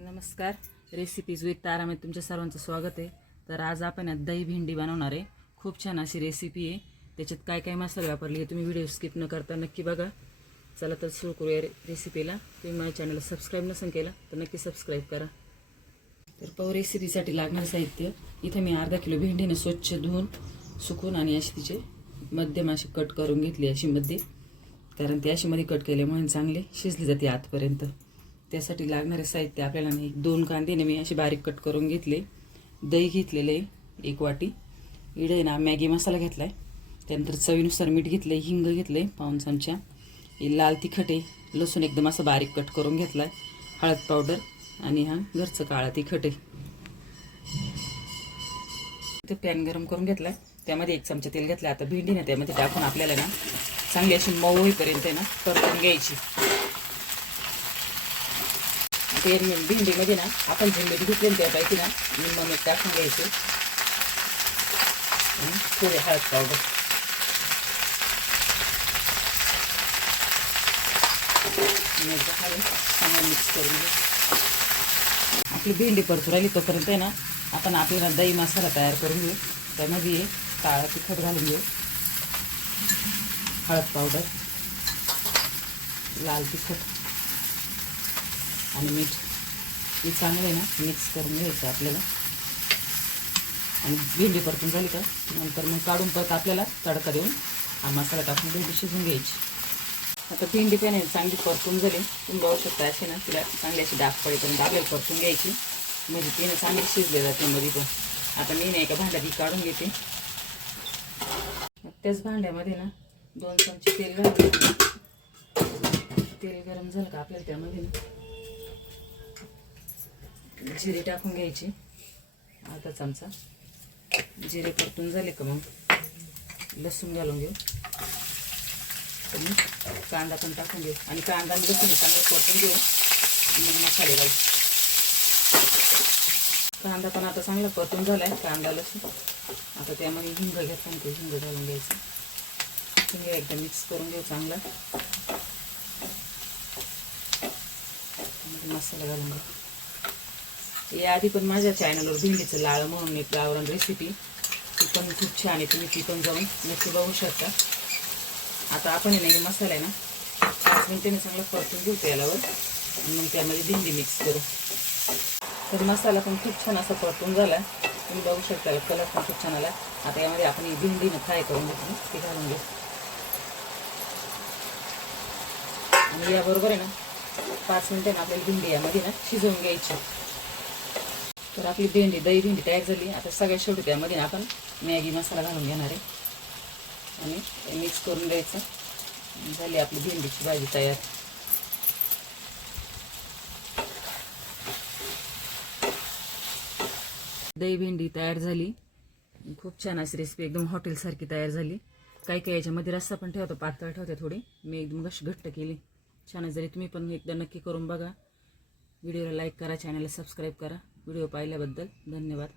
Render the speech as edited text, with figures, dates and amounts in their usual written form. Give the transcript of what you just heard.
नमस्कार. Recipes with तारामध्ये तुमच्या सर्वांचं स्वागत आहे. तर आज आपण दही भेंडी बनवणार आहे. खूप छान अशी रेसिपी आहे. त्याच्यात काय काय मसाले वापरले हे तुम्ही व्हिडिओ स्किप न करता नक्की बघा. चला तर सुरू करूया रेसिपीला. तुम्ही माझ्या चॅनलला सबस्क्राईब नसेल केलं तर नक्की सबस्क्राईब करा. तर पाव रेसिपीसाठी लागणारं साहित्य इथे मी अर्धा किलो भेंडीने स्वच्छ धुवून सुकून आणि अशी तिचे मध्यम अशी कट करून घेतली अशी मध्ये, कारण ती अशी मध्ये कट केल्यामुळे चांगली शिजली जाते आतपर्यंत. त्यासाठी लागणारे साहित्य आपल्याला नाही, 2 कांदे मी अशी बारीक कट करून घेतले, दही घेतलेले 1 वाटी, इडे ना मॅगी मसाला घेतला आहे, त्यानंतर चवीनुसार मीठ घेतलं, हिंग घेतले 1 चमचा, लाल तिखट आहे, लसूण एकदम असं बारीक कट करून घेतला आहे, हळद पावडर आणि हा घरचं काळा तिखट आहे. ते पॅन गरम करून घेतला, त्यामध्ये 1 चमचा तेल घेतलं. आता भेंडी ना त्यामध्ये टाकून आपल्याला ना चांगली अशी मऊ होईपर्यंत ना परतून घ्यायची. ते भेंडीमध्ये ना आपण जे मीठ घेतले त्यापैकी ना निम्म मीठ टाकून घ्यायचे आणि थोडे हळद पावडर. चांगलं मिक्स करून घेऊ. आपली भेंडी परतून राहिली तोपर्यंत आहे ना आपण आपल्याला दही मसाला तयार करून घेऊ. त्यामध्ये काळा तिखट घालून घेऊ, हळद पावडर, लाल तिखट आणि मीठ. हे चांगलं आहे ना मिक्स करून घ्यायचं आपल्याला. आणि भेंडी परतून झाली का नंतर मग काढून परत आपल्याला तडका देऊन हा मसाला टाकून भेंडी शिजून घ्यायची. आता भेंडी पण आहे चांगली परतून झाली, तुम्ही बघू शकता. असे ना तिला चांगली अशी डाग पडेपर्यंत आपल्याला परतून घ्यायची, म्हणजे तिने चांगली शिजले जाते मध्ये पण. आता मी नाही एका भांड्यात ही काढून घेते. त्याच भांड्यामध्ये ना 2 चमचे तेल घालून, तेल गरम झालं का आपल्याला त्यामध्ये जिरे टाकून घ्यायचे, अर्धा चमचा जिरे परतून झाले का मग लसूण घालून घेऊ आणि कांदा पण टाकून घेऊ आणि कांदा आणि लसूण चांगलं परतून घेऊ. मग मसाले घालू. कांदा पण आता चांगला परतून झालाय, कांदा लसूण. आता त्यामध्ये हिंग घेतला, ते हिंग घालून घ्यायचं. हिंग एकदम मिक्स करून घेऊ चांगला. मसाला घालून घेऊ. याआधी पण माझ्या चॅनलवर भेंडीचं लाळ म्हणून एक गावरान रेसिपी, ती पण खूप छान आहे, तुम्ही ती पण जाऊन नक्की बघू शकता. आता आपण हे मसाला आहे ना 5 मिनिटांनी चांगला परतून घेऊ तेलावर, मग त्यामध्ये भेंडी मिक्स करू. तर मसाला पण खूप छान असा परतून झाला, तुम्ही बघू शकता. कलर पण खूप छान आला. आता यामध्ये आपण ही भेंडीनं फ्राय करून घेतो, ती घालून घेऊ. आणि याबरोबर आहे ना 5 मिनिटांनी आपल्याला भेंडी यामध्ये ना शिजवून घ्यायची. तर आपली दही भेंडी तयार झाली. आता सगळ्या शेवटी त्यामध्ये आपण मॅगी मसाला घालून घेणार आहे आणि मिक्स करून द्यायचं. झाली आपली भेंडीची भाजी तयार. दही भेंडी तयार झाली. खूप छान अशी रेसिपी, एकदम हॉटेलसारखी तयार झाली. काही याच्यामध्ये रस्सा पण ठेवतो, पातळ ठेवते थोडी, मी एकदम अशी घट्ट केली. छान झाली. तुम्ही पण एकदा नक्की करून बघा. व्हिडिओला लाईक करा, चॅनलला सबस्क्राईब करा. व्हिडिओ पाहिल्याबद्दल धन्यवाद.